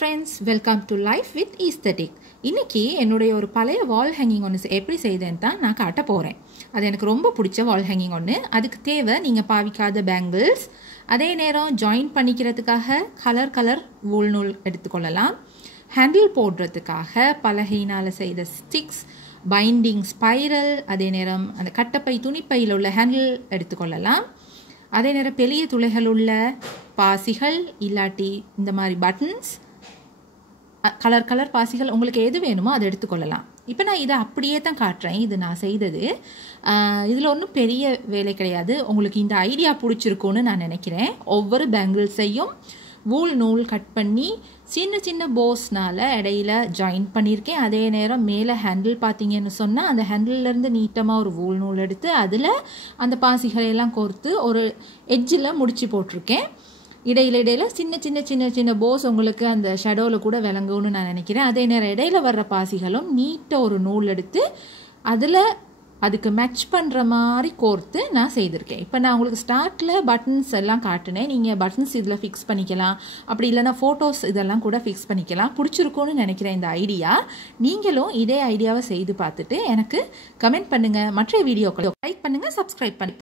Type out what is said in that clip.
friends, welcome to Life with Aesthetic. இன்னைக்கு என்னுடைய ஒரு பழைய வால் ஹேங்கிங் ஒன்று எப்படி செய்தேன்னு தான் நான் காட்ட போகிறேன். அது எனக்கு ரொம்ப பிடிச்ச வால் ஹேங்கிங் ஒன்று. அதுக்கு தேவை நீங்கள் பாவிக்காத பேங்கிள்ஸ், அதே நேரம் ஜாயின் பண்ணிக்கிறதுக்காக கலர் வூல் நூல் எடுத்துக்கொள்ளலாம். ஹேண்டில் போடுறதுக்காக பலகையினால் செய்த ஸ்டிக்ஸ், பைண்டிங் ஸ்பைரல், அதே நேரம் அந்த கட்டப்பை துணிப்பையில் உள்ள ஹேண்டில் எடுத்துக்கொள்ளலாம். அதே நேரம் பெரிய துளைகள் உள்ள பாசிகள் இல்லாட்டி இந்த மாதிரி பட்டன்ஸ், கலர் பாசிகள், உங்களுக்கு எது வேணுமோ அதை எடுத்துக்கொள்ளலாம். இப்போ நான் இதை அப்படியே தான் காட்டுறேன். இது நான் செய்தது. இதில் ஒன்றும் பெரிய வேலை கிடையாது. உங்களுக்கு இந்த ஐடியா பிடிச்சிருக்குன்னு நான் நினைக்கிறேன். ஒவ்வொரு பேங்கிள்ஸையும் வூல் நூல் கட் பண்ணி சின்ன போஸ்னால் இடையில ஜாயின் பண்ணியிருக்கேன். அதே நேரம் மேலே ஹேண்டில் பார்த்தீங்கன்னு சொன்னால் அந்த ஹேண்டில்லேருந்து நீட்டமாக ஒரு வூல் நூல் எடுத்து அதில் அந்த பாசிகளையெல்லாம் கோர்த்து ஒரு எட்ஜில் முடிச்சு போட்டிருக்கேன். இடையில சின்ன போஸ் உங்களுக்கு அந்த ஷேடோவில் கூட விளங்கும்னு நான் நினைக்கிறேன். அதே நேரம் இடையில வர்ற பாசிகளும் நீட்டாக ஒரு நூல் எடுத்து அதில் அதுக்கு மேட்ச் பண்ணுற மாதிரி கோர்த்து நான் செய்திருக்கேன். இப்போ நான் உங்களுக்கு ஸ்டார்ட்டில் பட்டன்ஸ் எல்லாம் காட்டினேன். நீங்கள் பட்டன்ஸ் இதில் ஃபிக்ஸ் பண்ணிக்கலாம், அப்படி இல்லைன்னா ஃபோட்டோஸ் இதெல்லாம் கூட ஃபிக்ஸ் பண்ணிக்கலாம். பிடிச்சிருக்கும்னு நினைக்கிறேன் இந்த ஐடியா. நீங்களும் இதே ஐடியாவை செய்து பார்த்துட்டு எனக்கு கமெண்ட் பண்ணுங்கள். மற்ற வீடியோக்களை லைக் பண்ணுங்கள், சப்ஸ்கிரைப் பண்ணுங்கள்.